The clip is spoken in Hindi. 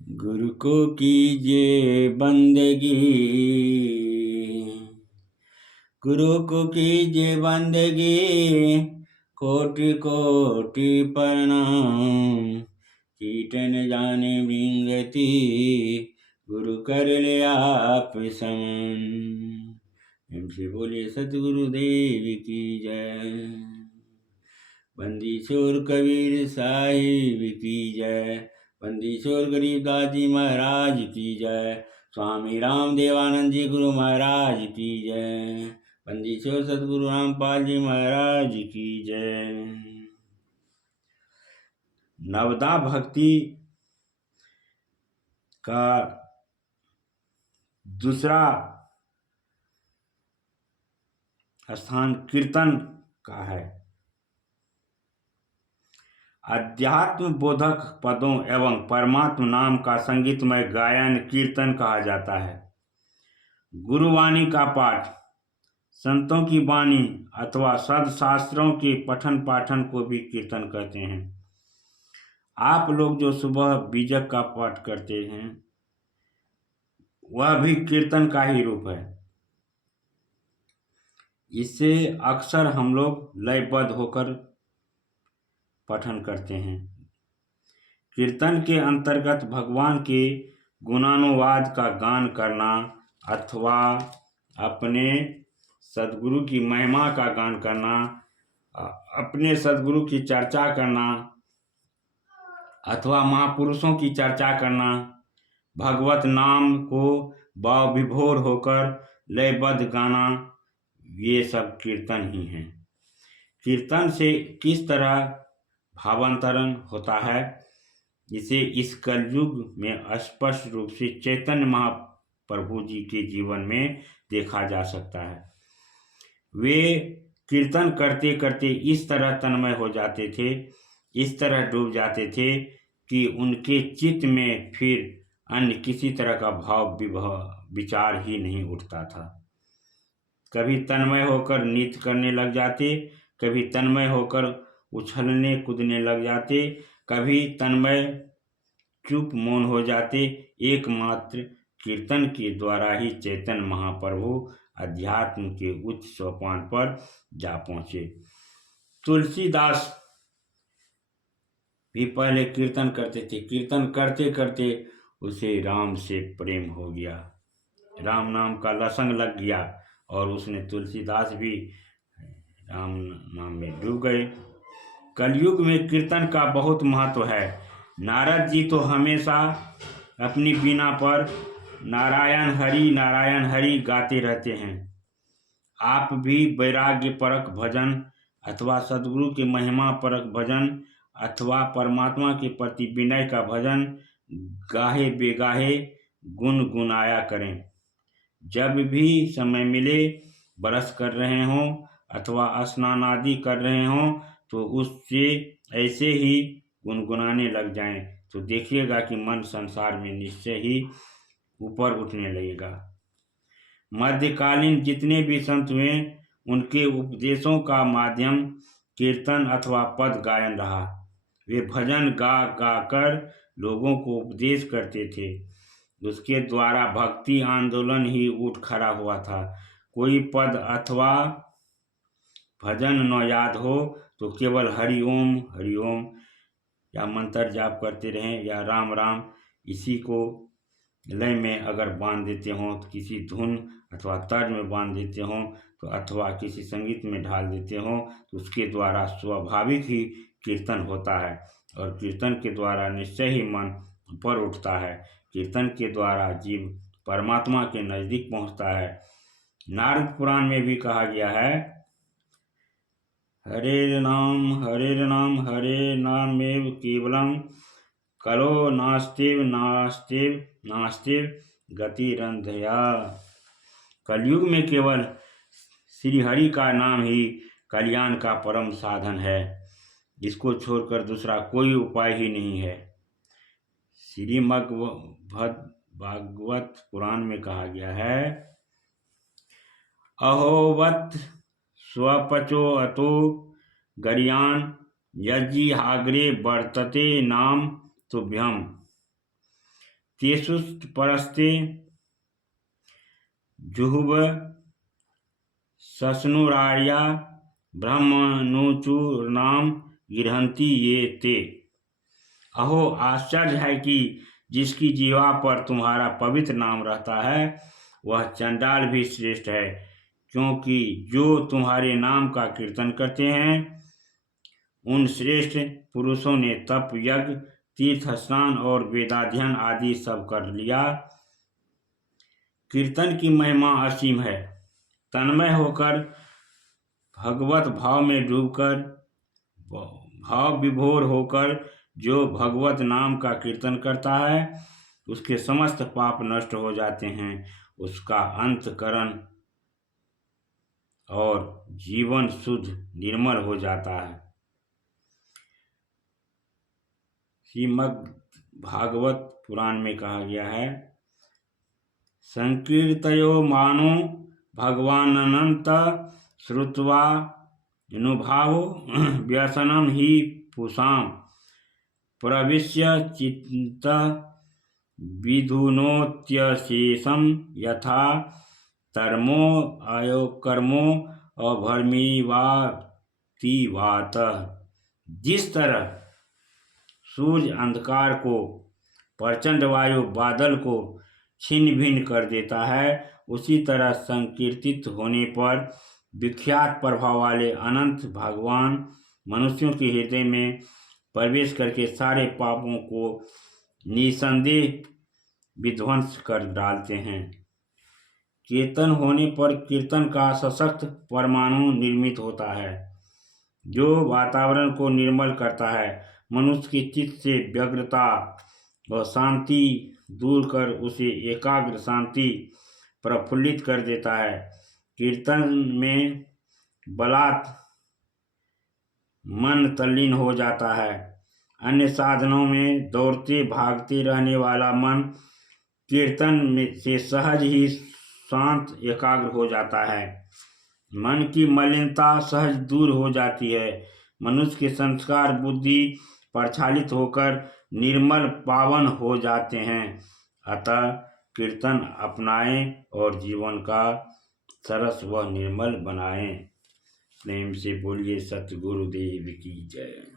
गुरु को कीजिए बंदगी, गुरु को कीजिए बंदगी, कोटि कोटि प्रणाम। कीट न जाने विंगति, गुरु कर ले आप समन। इनसे बोले सतगुरुदेव की जय। बंदी छोर कबीर साहिब की जय। बंदी छोर गरीबदास जी महाराज की जय। स्वामी राम देवानंद जी गुरु महाराज की जय। बंदी छोर सतगुरु रामपाल जी महाराज की जय। नवदा भक्ति का दूसरा स्थान कीर्तन का है। अध्यात्म बोधक पदों एवं परमात्म नाम का संगीतमय गायन कीर्तन कहा जाता है। गुरुवाणी का पाठ, संतों की वाणी अथवा सदशास्त्रों के पठन पाठन को भी कीर्तन कहते हैं। आप लोग जो सुबह बीजक का पाठ करते हैं वह भी कीर्तन का ही रूप है। इससे अक्सर हम लोग लयबद्ध होकर पठन करते हैं। कीर्तन के अंतर्गत भगवान के गुणानुवाद का गान करना अथवा अपने सद्गुरु की महिमा का गान करना, अपने सद्गुरु की चर्चा करना अथवा महापुरुषों की चर्चा करना, भगवत नाम को भाव विभोर होकर लयबद्ध गाना, ये सब कीर्तन ही हैं। कीर्तन से किस तरह भावांतरण होता है, इसे इस कलयुग में स्पष्ट रूप से चैतन्य महाप्रभु जी के जीवन में देखा जा सकता है। वे कीर्तन करते करते इस तरह तन्मय हो जाते थे, इस तरह डूब जाते थे कि उनके चित्त में फिर अन्य किसी तरह का भाव विचार ही नहीं उठता था। कभी तन्मय होकर नृत्य करने लग जाते, कभी तन्मय होकर उछलने कूदने लग जाते, कभी तन्मय चुप मौन हो जाते। एकमात्र कीर्तन के द्वारा ही चैतन्य महाप्रभु अध्यात्म के उच्च सोपान पर जा पहुंचे। तुलसीदास भी पहले कीर्तन करते थे। कीर्तन करते करते उसे राम से प्रेम हो गया, राम नाम का लसंग लग गया और उसने तुलसीदास भी राम नाम में डूब गए। कलयुग में कीर्तन का बहुत महत्व है। नारद जी तो हमेशा अपनी बीना पर नारायण हरि गाते रहते हैं। आप भी वैराग्य परक भजन अथवा सद्गुरु के महिमा परक भजन अथवा परमात्मा के प्रति विनय का भजन गाहे बेगाहे गुनगुनाया करें। जब भी समय मिले, ब्रश कर रहे हों अथवा स्नान आदि कर रहे हों तो उससे ऐसे ही गुनगुनाने लग जाएं, तो देखिएगा कि मन संसार में निश्चय ही ऊपर उठने लगेगा। मध्यकालीन जितने भी संत हुए उनके उपदेशों का माध्यम कीर्तन अथवा पद गायन रहा। वे भजन गा गा कर लोगों को उपदेश करते थे। उसके द्वारा भक्ति आंदोलन ही उठ खड़ा हुआ था। कोई पद अथवा भजन न याद हो तो केवल हरिओम या मंत्र जाप करते रहें या राम राम, इसी को लय में अगर बांध देते हों तो किसी धुन अथवा तर्ज में बांध देते हों तो अथवा किसी संगीत में ढाल देते हों तो उसके द्वारा स्वाभाविक ही कीर्तन होता है और कीर्तन के द्वारा निश्चय ही मन ऊपर उठता है। कीर्तन के द्वारा जीव परमात्मा के नज़दीक पहुंचता है। नारद पुराण में भी कहा गया है, हरे नाम हरे नामेव केवलम कलो नास्तिव नास्तिव नास्तिव गतिरंधया। कलयुग में केवल श्री हरि का नाम ही कल्याण का परम साधन है। इसको छोड़कर दूसरा कोई उपाय ही नहीं है। श्रीमद् भागवत पुराण में कहा गया है, अहोवत स्वपचो अतो गरियान यज्ञि हाग्रे वर्तते नाम तुभ्यम। तेषुस्त परस्ते जुहुव सस्नुरार्या ब्रह्मणुचूर्णाम गृहंती ये ते। अहो आश्चर्य है कि जिसकी जीवा पर तुम्हारा पवित्र नाम रहता है वह चंडाल भी श्रेष्ठ है, क्योंकि जो तुम्हारे नाम का कीर्तन करते हैं उन श्रेष्ठ पुरुषों ने तप, यज्ञ, तीर्थ स्नान और वेदाध्ययन आदि सब कर लिया। कीर्तन की महिमा असीम है। तन्मय होकर भगवत भाव में डूबकर भाव विभोर होकर जो भगवत नाम का कीर्तन करता है उसके समस्त पाप नष्ट हो जाते हैं, उसका अंतकरण और जीवन शुद्ध निर्मल हो जाता है। श्रीमद् भागवत पुराण में कहा गया है, संकीर्तयो मानो भगवानंत श्रुत्वा नुभावो व्यसनम ही पुषाम प्रविश्य चित्त विधुनोत्यशेषम यथा तर्मो अयोकर्मो अभर्मीवातिवात। जिस तरह सूर्य अंधकार को, प्रचंड वायु बादल को छिन्न भिन्न कर देता है, उसी तरह संकीर्तित होने पर विख्यात प्रभाव वाले अनंत भगवान मनुष्यों के हृदय में प्रवेश करके सारे पापों को निसंदेह विध्वंस कर डालते हैं। कीर्तन होने पर कीर्तन का सशक्त परमाणु निर्मित होता है जो वातावरण को निर्मल करता है, मनुष्य के चित्त से व्यग्रता और शांति दूर कर उसे एकाग्र शांति प्रफुल्लित कर देता है। कीर्तन में बलात् मन तल्लीन हो जाता है। अन्य साधनों में दौड़ते भागते रहने वाला मन कीर्तन में से सहज ही शांत एकाग्र हो जाता है। मन की मलिनता सहज दूर हो जाती है। मनुष्य के संस्कार बुद्धि प्रक्षालित होकर निर्मल पावन हो जाते हैं। अतः कीर्तन अपनाएं और जीवन का सरस व निर्मल बनाएं। प्रेम से बोलिए सतगुरुदेव की जय।